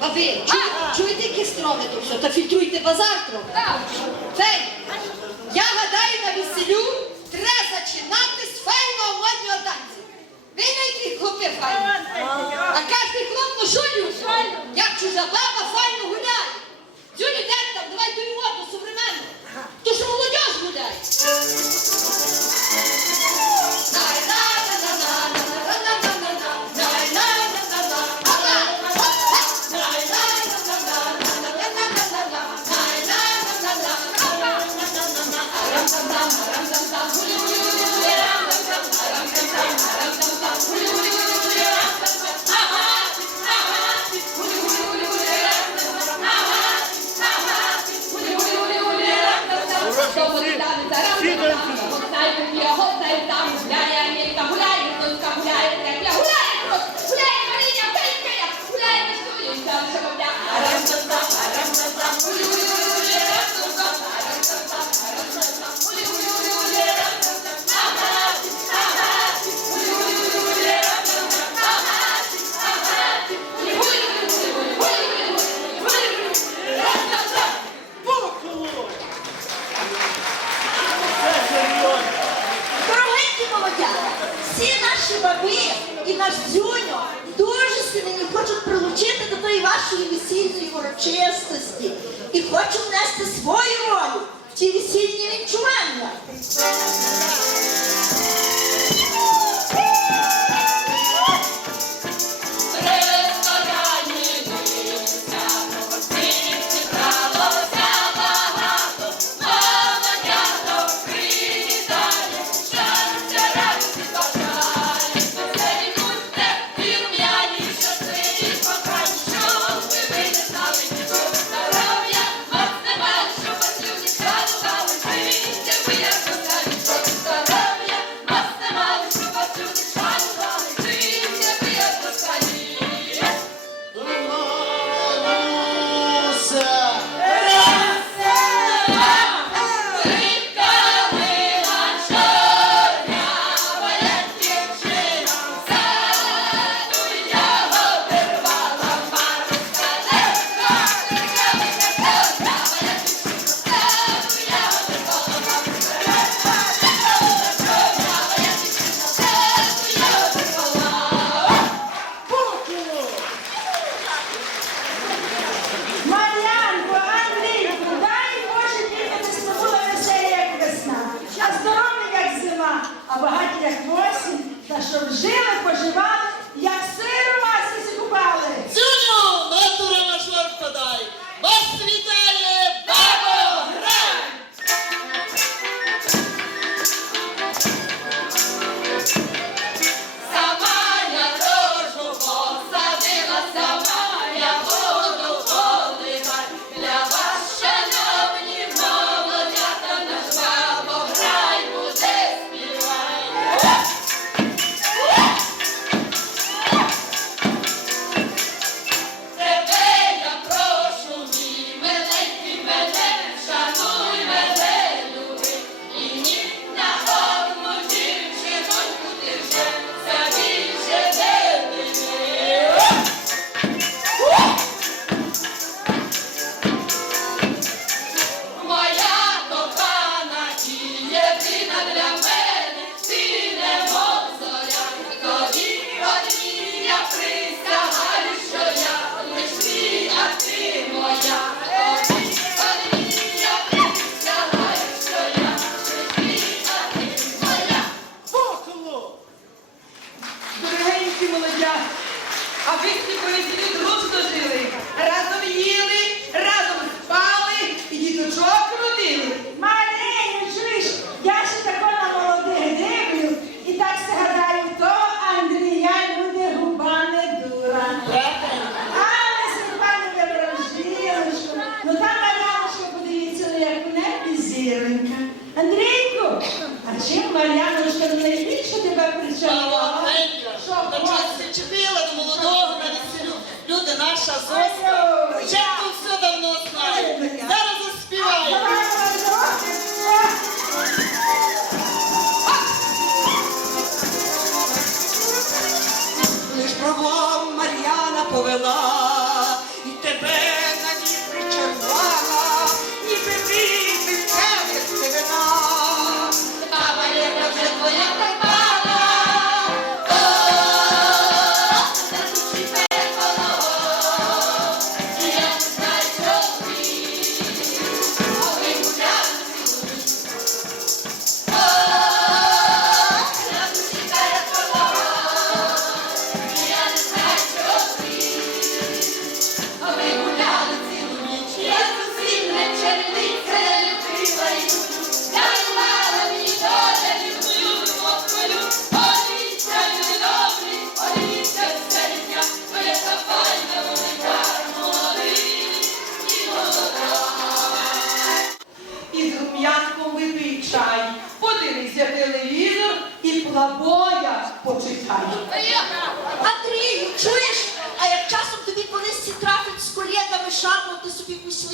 Баби, ви, чуєте, які строми то все, та фільтруйте базар трохи. Фей, я гадаю на веселю треба зачинати з фейного модного танцю. Ви на яких хлопи файно. А кожен хлоп, ну що любить? Як чужа баба файно гуляє. Цю людей там, давай ту моду, сувременну. То що молодь гуляє. вашої весільної урочистості і хочу внести свою роль в ці весільні відчування. чим Мар'яночка найбільше тебе причала? Що? Чепила до молодого, люди наша зоська.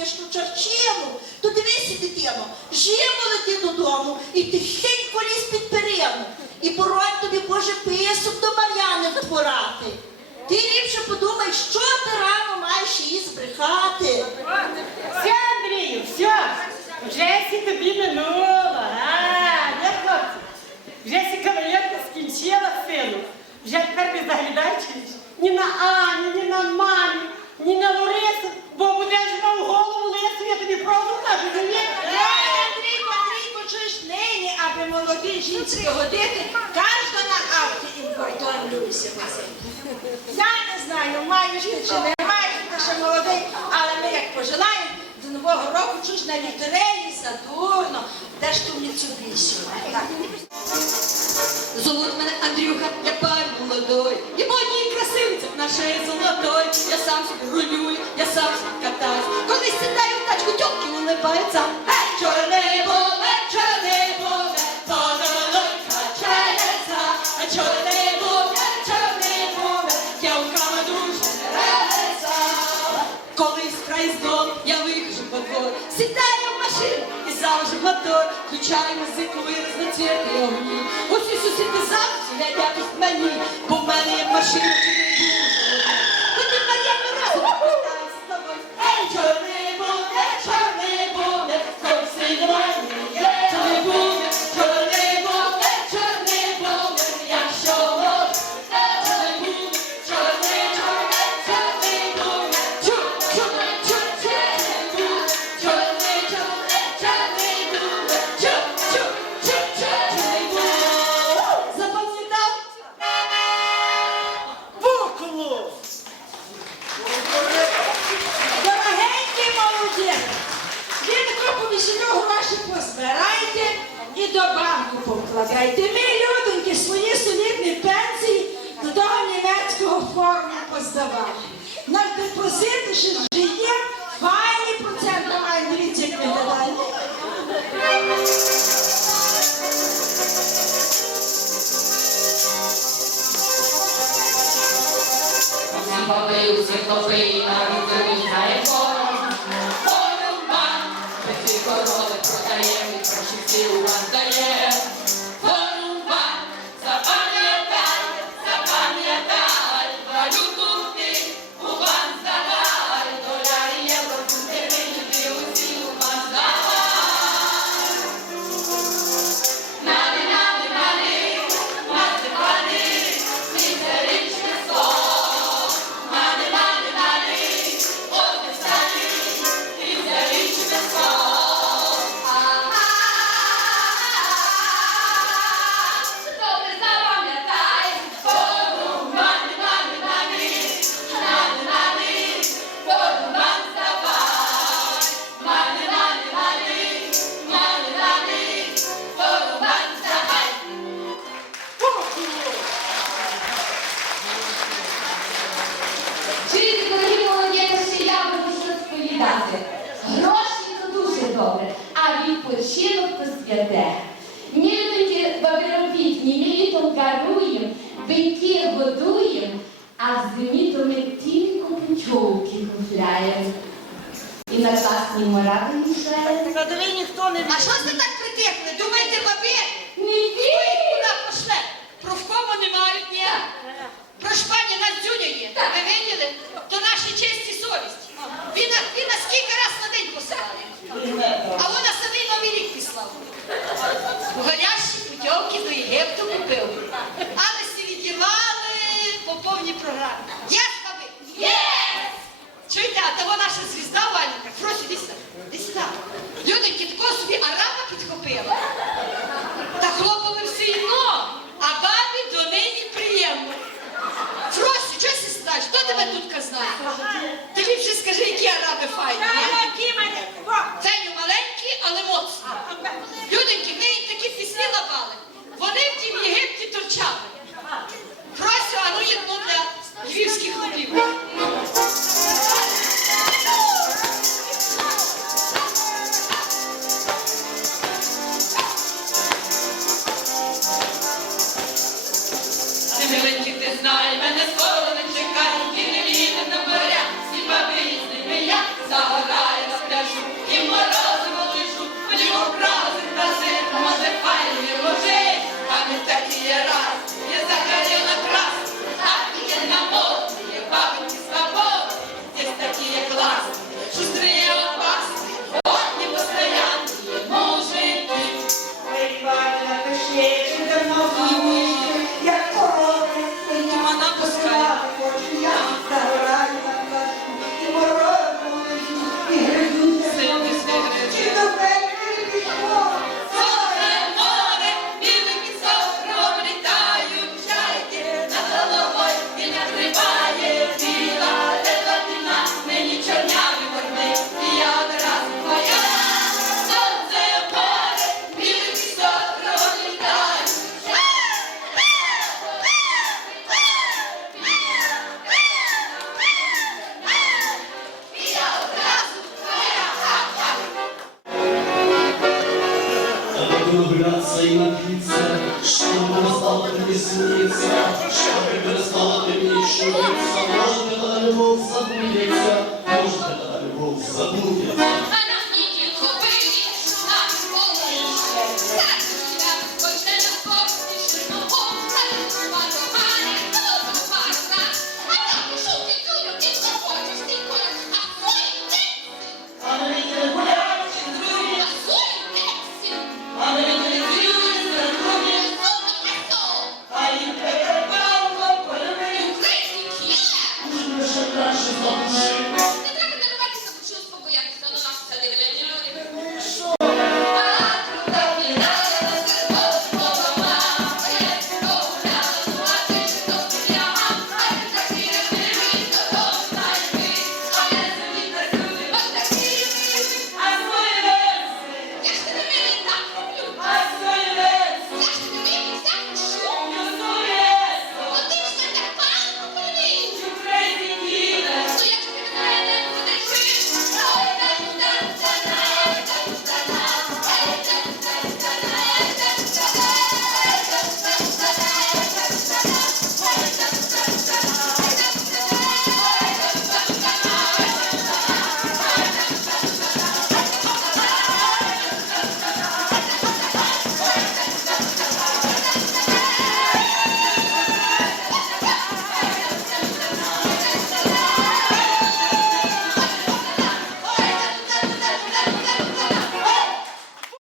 Лишню чарчину, то дивися, дитино, живо лети додому і тихенько лізь під перину. І боронь тобі, Боже, писок до Мар'яни втворати. Ти ліпше подумай, що ти рано маєш її збрехати. Все, Андрію, все. Вже тобі минуло. А. Вже сі кавалерка скінчила сину. Вже тепер не заглядаєш ні на Аню, ні на мамі, ні на Ларису, бо будеш мав голову лису, я тобі правду кажу, ні? Ой, Андрійко, Андрійко, нині, аби молодій жінці догодити, кожна на авті інкордонується. Я не знаю, маєш ти чи не маєш, ти ще молодий, але ми як пожелаємо до Нового року, чуєш на літереї, задурно, де ж ту Міцубіші. Так. Зовут мене Андрюха, я шиї золотой. Я сам собі рулюю, я сам собі катаюсь. Коли сідаю в тачку, тьотки улибаються. Ей, чорне ей, чорне небо, подало качається. А чорне небо, ей, чорне небо, дівками дуже нравиться. Колись край знов я вихожу во двор, сідаю в машину і завжди мотор, включаю музику і різноцвітні огні. Усі сусіди завжди глядять ось мені, бо в мене є машина, беньки годуєм, а в зимі то ми тільки пучовки купляємо. І на класні моради мішаємо. Кадові ніхто не А що це так притихли? Думаєте, баби? Ні, ні. Куди пошле? Профкому не мають, ні? Прошпання нас дзюня є. Ви виділи? То наші честь і совість. Він, на- він на скільки раз на день посилає. А вона самий новий рік післав. Горящі путівки до Єгипту купив. Але всі відірвали по Є, баби? Є! Чуєте, а того наша звізда Валенька, Фросі, іди сюди, іди сюди. Людоньки, такого собі араба підхопила. Та хлопови все одно, а бабі до неї приємно. Фросі, чого си сідаєш? Хто тебе тут казав? Ти ліпше скажи, які араби файні. Феню маленькі, але моцні. Людоньки, ми їм такі пісні лапали. Вони в тім Єгипті торчали. львівських хлопів. нагнаться и напиться, чтобы перестала ты мне сниться, чтобы перестала ты мне чудиться. Может, эта любовь забудется, может, эта любовь забудется.